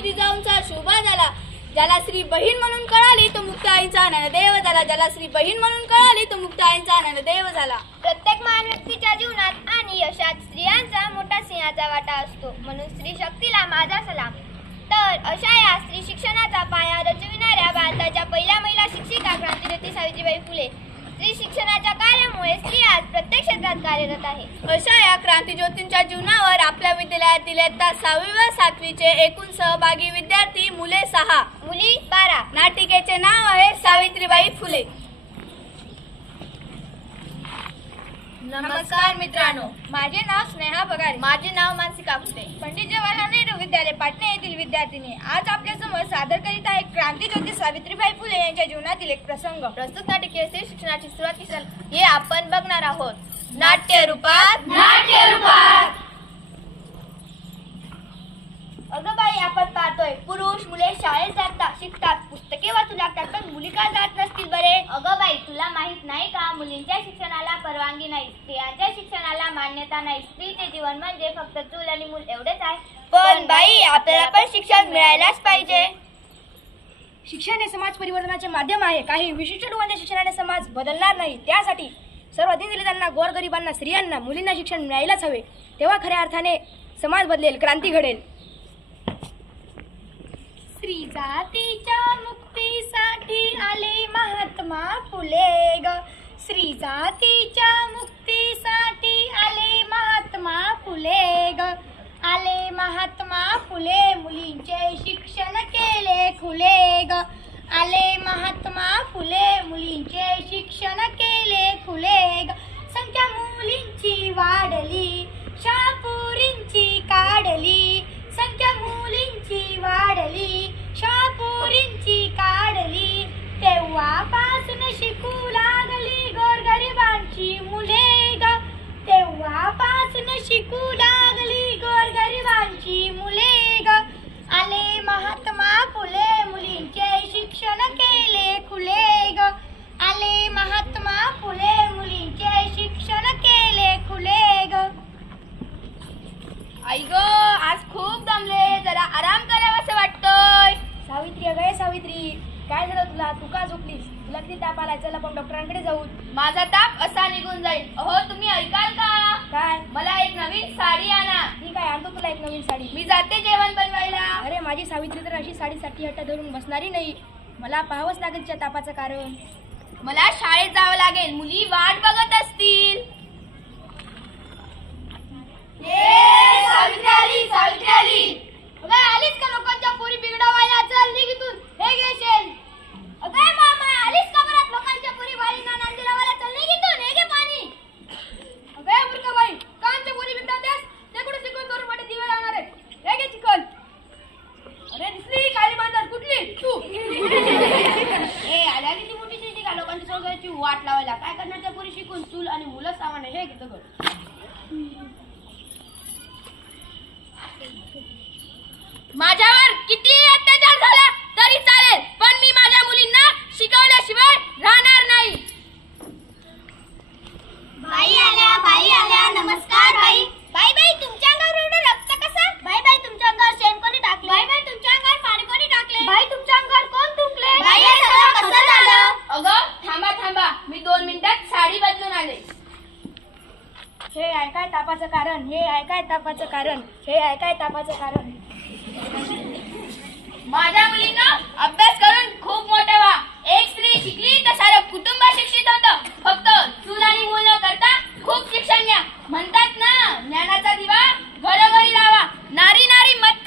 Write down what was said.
जिजाऊंचा शोभा झाला. ज्याला श्री बहीण म्हणून कळाली तो मुक्त आईचा ज्ञानदेव झाला. ज्याला श्री बहीण म्हणून कळाली तो मुक्त आईचा ज्ञानदेव झाला. प्रत्येक महान व्यक्तीच्या जीवनात आणि यशात स्त्रियांचा मोठा सिंहाचा वाटा असतो. म्हणून स्त्री शक्तीला माझा सलाम. तर अशा या स्त्री शिक्षणाचा पाया रचविणाऱ्या भारताच्या पहिल्या महिला शिक्षिका क्रांतिज्योती सावित्रीबाई फुले स्त्री शिक्षणाच्या कार्यामुळे स्त्री आज प्रत्येक क्षेत्रात कार्यरत आहे. अशा या क्रांतिज्योतींच्या जीवनावर आपल्या विद्यालयातील इयत्ता 6वी व 7वीचे एकूण सहभागी विद्यार्थी मुले 6, मुली 12. नाटिकेचे नाव आहे सावित्रीबाई फुले. नमस्कार मित्रांनो, माझे नाव स्नेहा बगारे. माझे नाव मानसिका फुले. पंडित जवाहरलाल नेहरू विद्यालय पाटणे येथील विद्यार्थिनी आज आपल्या समोर सादर करीत आहे क्रांतिज्योती सावित्रीबाई फुले यांच्या जीवनातील एक प्रसंग. प्रस्तुत नाटिके स्त्री शिक्षणाची सुरुवात कशी हे आपण बघणार आहोत. नाट्य रूपात. अगं बाई, आपण पाहतोय पुरुष मुले शाळेत जातात, शिकतात, पुस्तके वाचू लागतात, पण मुली का जात नसतील बरे? अगं बाई, तुला माहित नाही का, मुलींच्या शिक्षणाला परवानगी नाही, स्त्रियांच्या शिक्षणाला मान्यता नाही. स्त्रीचे जीवन म्हणजे फक्त चूल आणि मूल एवढेच आहे. पण बाई, आपल्याला पण शिक्षण मिळायलाच पाहिजे. शिक्षण हे समाज परिवर्तनाचे माध्यम आहे. काही विशिष्ट लोकांच्या शिक्षणाने समाज बदलणार नाही. त्यासाठी सर्व दीनदलितांना, गोरगरिबांना, स्त्रियांना, मुलींना शिक्षण मिळायलाच हवे. तेव्हा खऱ्या अर्थाने समाज बदलेल, क्रांती घडेल. स्त्री जातीच्या मुक्तीसाठी आले महात्मा फुले ग. स्त्री जातीच्या मुक्तीसाठी आले महात्मा फुले ग. आले महात्मा फुले, मुलींचे शिक्षण केले खुले ग. आले महात्मा फुले, मुलींचे शिक्षण केले खुले ग. संख्या मुलींची वाढली, शाळापुरींची काढली. संख्या मुलींची वाढली, शाळापुरींची काढली. तेव्हापासून शिकू लागली गोरगरिबांची मुले ग. तेव्हापासून शिकू लागली गोरगरिबांची मुले ग. आले महात्मा फुले, मुलींचे शिक्षण केले खुले ग. आले महात्मा फुले, मुलींचे शिक्षण केले खुले ग. आई ग, आज खूप दमले, जरा आराम करावासे वाटतोय. सावित्री, अगं सावित्री, काय झालं तुला? तू का झोपलीस? तुला किती ताप आलाय? चल आपण डॉक्टरांकडे जाऊ. माझा ताप असा निघून जाईल. अहो, तुम्ही ऐकाल का? काय? मला एक नवीन साडी आणा. ठीक आहे, आणतो तुला एक नवीन साडी. मी जाते जेवण बनवायला. अरे माझी सावित्री तर अशी साडीसाठी हट्ट धरून बसणारी नाही. मला पाहावंच लागेल तिच्या तापाचं कारण. मला शाळेत जावं लागेल, मुली वाट बघत असतील. सावित्री आली. अगं आलीस का लोकांच्या पोरी बिघडवायला? चल निघ इथून. हे घे शेण. अगं मामा, आलीस का परत लोकांच्या पोरी बाळींना नांदी लावायला? चल निघ इथून. हे घे पाणी. अगं मूर्खबाई, कांच्या पोरी बिघडवतेस? ते कुठे शिकून करून मोठे दिवे लावणार आहेत? हे घे चिकन. अरे दिसली काळी मांजर, कुठली तू? आल्या किती मोठी शिकली का लोकांच्या सोसायटीची वाट लावायला? काय करणार त्या पोरी शिकून? चूल आणि मुलं सामान हे घेतो बघ. माझ्यावर किती अत्याचार झाला तरी चालेल, पण मी माझ्या मुलींना शिकवल्याशिवाय राहणार नाही. बाई आल्या. नमस्कार बाई. बाई, तुमच्या अंगावर एवढं रक्त कसं? बाई, तुमच्या अंगावर शेण कोणी टाकले? बाई, तुमच्या अंगावर पाणी कोणी टाकले? बाई, तुमच्या अंगावर कोण थुंकले? बाई, हे सगळं कसं झालं? अगं थांबा, मी 2 मिनिटात साडी बदलून आले. हे ऐकाय तापाचं कारण. हे ऐकाय तापाचं कारण. हे ऐकाय तापाचं कारण. माझ्या मुलींना अभ्यास करून खूप मोठे व्हा. एक स्त्री शिकली तर सारं कुटुंब शिक्षित होतं. फक्त चूल आणि मूल न करता खूप शिक्षण घ्या. म्हणतात ना, ज्ञानाचा दिवा घरोघरी लावा. नारी नारी मत